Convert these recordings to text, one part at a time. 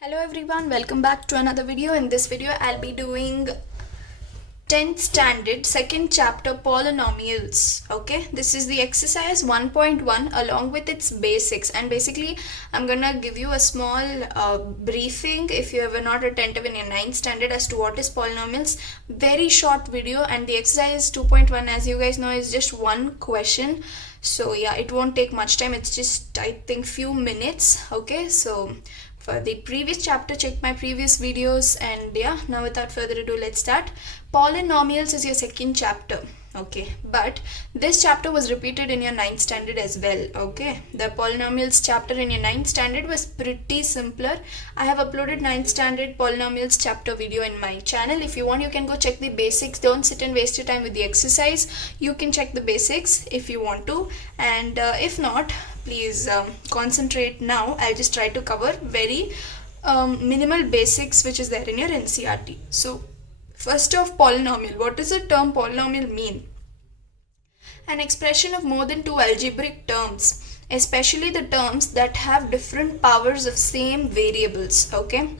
Hello everyone, welcome back to another video. In this video I'll be doing 10th standard second chapter polynomials. Okay, this is the exercise 1.1 along with its basics, and basically I'm gonna give you a small briefing if you were not attentive in your 9th standard as to what is polynomials. Very short video, and the exercise 2.1, as you guys know, is just one question. So yeah, it won't take much time. It's just, I think, few minutes. Okay, so for the previous chapter, check my previous videos, and yeah, now without further ado, let's start. Polynomials is your second chapter. Okay, but this chapter was repeated in your 9th standard as well. Okay, the polynomials chapter in your 9th standard was pretty simpler. I have uploaded 9th standard polynomials chapter video in my channel. If you want, you can go check the basics. Don't sit and waste your time with the exercise. You can check the basics if you want to, and if not, please concentrate now. I'll just try to cover very minimal basics which is there in your NCERT. So first off, polynomial. What does the term polynomial mean? An expression of more than two algebraic terms, especially the terms that have different powers of same variables. Okay,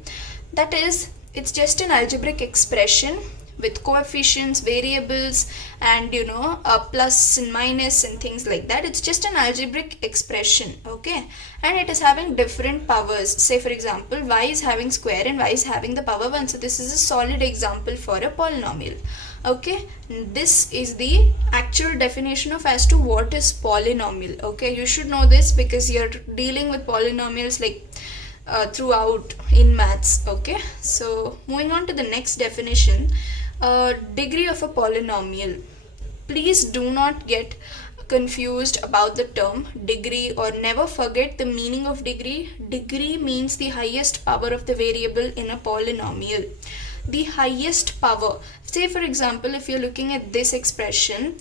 that is, it's just an algebraic expression with coefficients, variables, and a plus and minus and things like that. It's just an algebraic expression. Okay, and it is having different powers. Say for example, y is having square and y is having the power 1. So this is a solid example for a polynomial. Okay, this is the actual definition of as to what is polynomial. Okay, you should know this because you're dealing with polynomials like throughout in maths. Okay, so moving on to the next definition. Degree of a polynomial. Please do not get confused about the term degree, or never forget the meaning of degree. Degree means the highest power of the variable in a polynomial. The highest power. Say for example, if you're looking at this expression,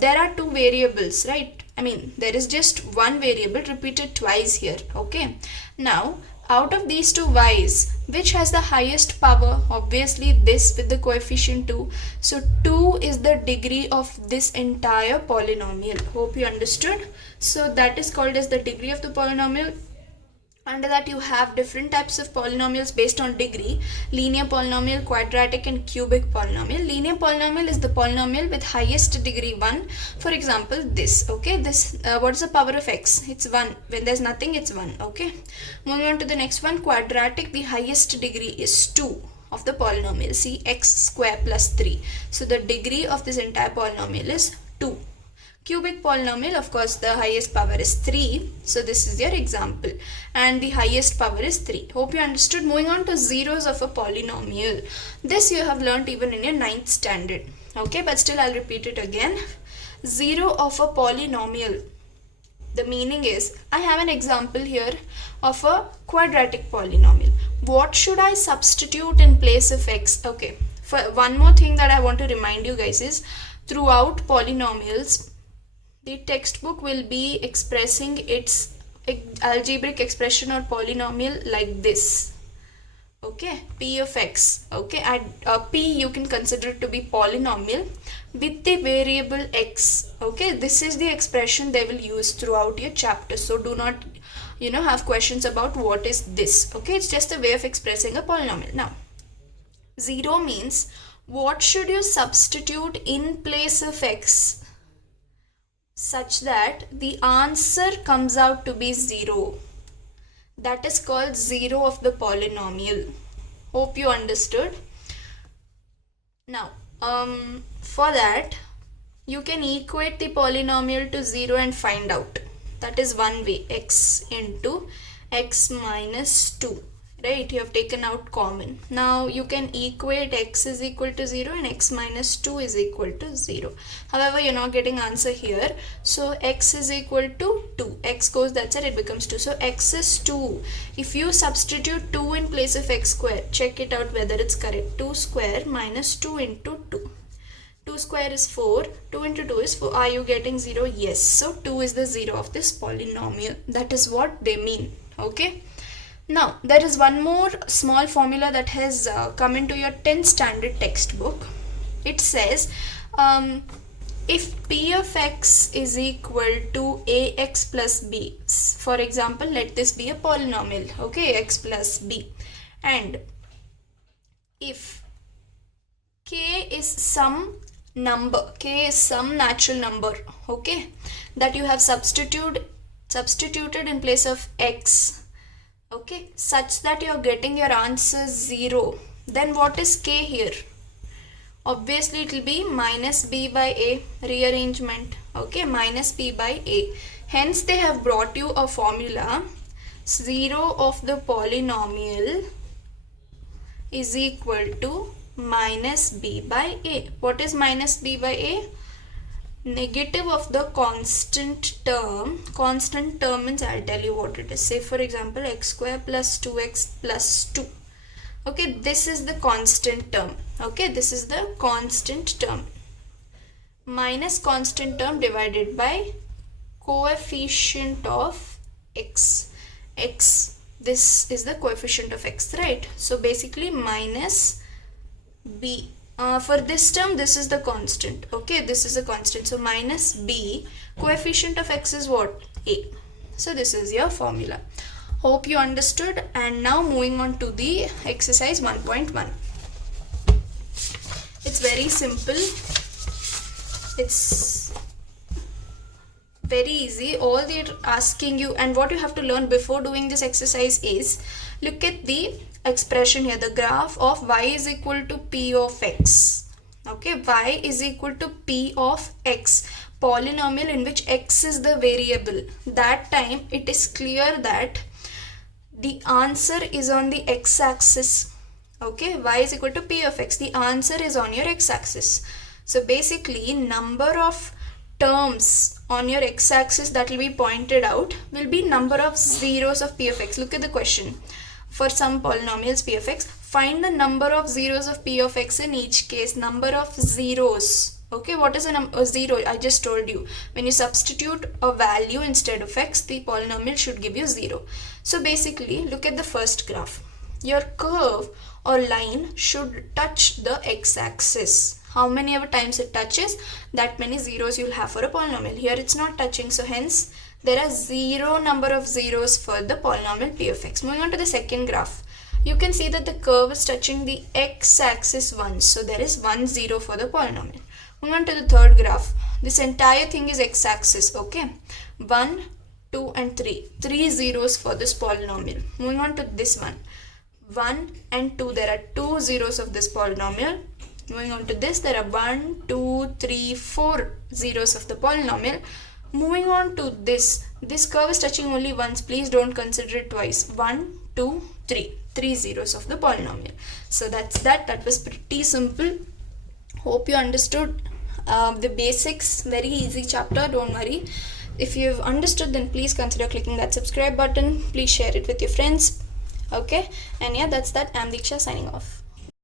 there are two variables, right? I mean, there is just one variable repeated twice here. Okay, now out of these two y's, which has the highest power? Obviously this with the coefficient 2. So 2 is the degree of this entire polynomial. Hope you understood. So that is called as the degree of the polynomial. Under that you have different types of polynomials based on degree: linear polynomial, quadratic, and cubic polynomial. Linear polynomial is the polynomial with highest degree 1. For example, this. Okay, this what is the power of x? It's 1. When there's nothing, it's 1. Okay, moving on to the next one. Quadratic, the highest degree is 2 of the polynomial. See, x square plus 3. So the degree of this entire polynomial is 2. Cubic polynomial, of course, the highest power is 3. So this is your example, and the highest power is 3. Hope you understood. Moving on to zeros of a polynomial. This you have learnt even in your 9th standard. Okay, but still I'll repeat it again. Zero of a polynomial. The meaning is, I have an example here of a quadratic polynomial. What should I substitute in place of x? Okay, for one more thing that I want to remind you guys is, throughout polynomials, the textbook will be expressing its algebraic expression or polynomial like this. Okay, p of x. Okay, at p you can consider it to be polynomial with the variable x. Okay, this is the expression they will use throughout your chapter. So do not have questions about what is this. Okay, it's just a way of expressing a polynomial. Now, zero means what should you substitute in place of x such that the answer comes out to be 0. That is called zero of the polynomial. Hope you understood. Now, for that, you can equate the polynomial to 0 and find out. That is one way. X into x minus 2. Right, you have taken out common. Now you can equate x is equal to 0 and x minus 2 is equal to 0. However, you're not getting answer here. So x is equal to 2. X goes, that's it, it becomes 2. So x is 2. If you substitute 2 in place of x square, check it out whether it's correct. 2 square minus 2 into 2. 2 square is 4. 2 into 2 is 4. Are you getting 0? Yes. So 2 is the 0 of this polynomial. That is what they mean. Okay. Now, there is one more small formula that has come into your 10th standard textbook. It says if p of x is equal to ax plus b, for example, let this be a polynomial, okay, x plus b, and if k is some number, k is some natural number, okay, that you have substituted in place of x, okay, such that you are getting your answer 0, then what is k here? Obviously it will be minus b by a, rearrangement, okay, minus b by a. Hence they have brought you a formula, 0 of the polynomial is equal to minus b by a. What is minus b by a? Negative of the constant term. Constant term means I'll tell you what it is. Say for example x square plus 2x plus 2. Okay, this is the constant term. Okay, this is the constant term. Minus constant term divided by coefficient of x. X, this is the coefficient of x, right? So basically minus b. For this term, this is the constant. Okay, this is a constant. So minus b, coefficient of x is what? A. So this is your formula. Hope you understood. And now moving on to the exercise 1.1. It's very simple. It's very easy. All they're asking you, and what you have to learn before doing this exercise is, look at the expression here, the graph of y is equal to p of x. Okay, y is equal to p of x, polynomial in which x is the variable. That time it is clear that the answer is on the x-axis. Okay, y is equal to p of x, the answer is on your x-axis. So basically number of terms on your x-axis that will be pointed out will be number of zeros of p of x. Look at the question. For some polynomials p of x, find the number of zeros of p of x in each case. Number of zeros. Okay, what is a zero? I just told you. When you substitute a value instead of x, the polynomial should give you 0. So basically, look at the first graph. Your curve or line should touch the x-axis. How many ever times it touches, that many zeros you'll have for a polynomial. Here it's not touching, so hence there are 0 number of zeros for the polynomial p of x. Moving on to the second graph, you can see that the curve is touching the x-axis once, so there is 1 0 for the polynomial. Moving on to the third graph, this entire thing is x-axis, okay, 1, 2 and 3, 3 zeros for this polynomial. Moving on to this one, 1 and 2, there are 2 zeros of this polynomial. Moving on to this, there are 1, 2, 3, 4 zeros of the polynomial. Moving on to this curve is touching only once, please don't consider it twice. 1, 2, 3, 3 zeros of the polynomial. So that's that was pretty simple. Hope you understood the basics. Very easy chapter, don't worry. If you've understood, then please consider clicking that subscribe button. Please share it with your friends. Okay, and yeah, that's that. I'm Diksha signing off.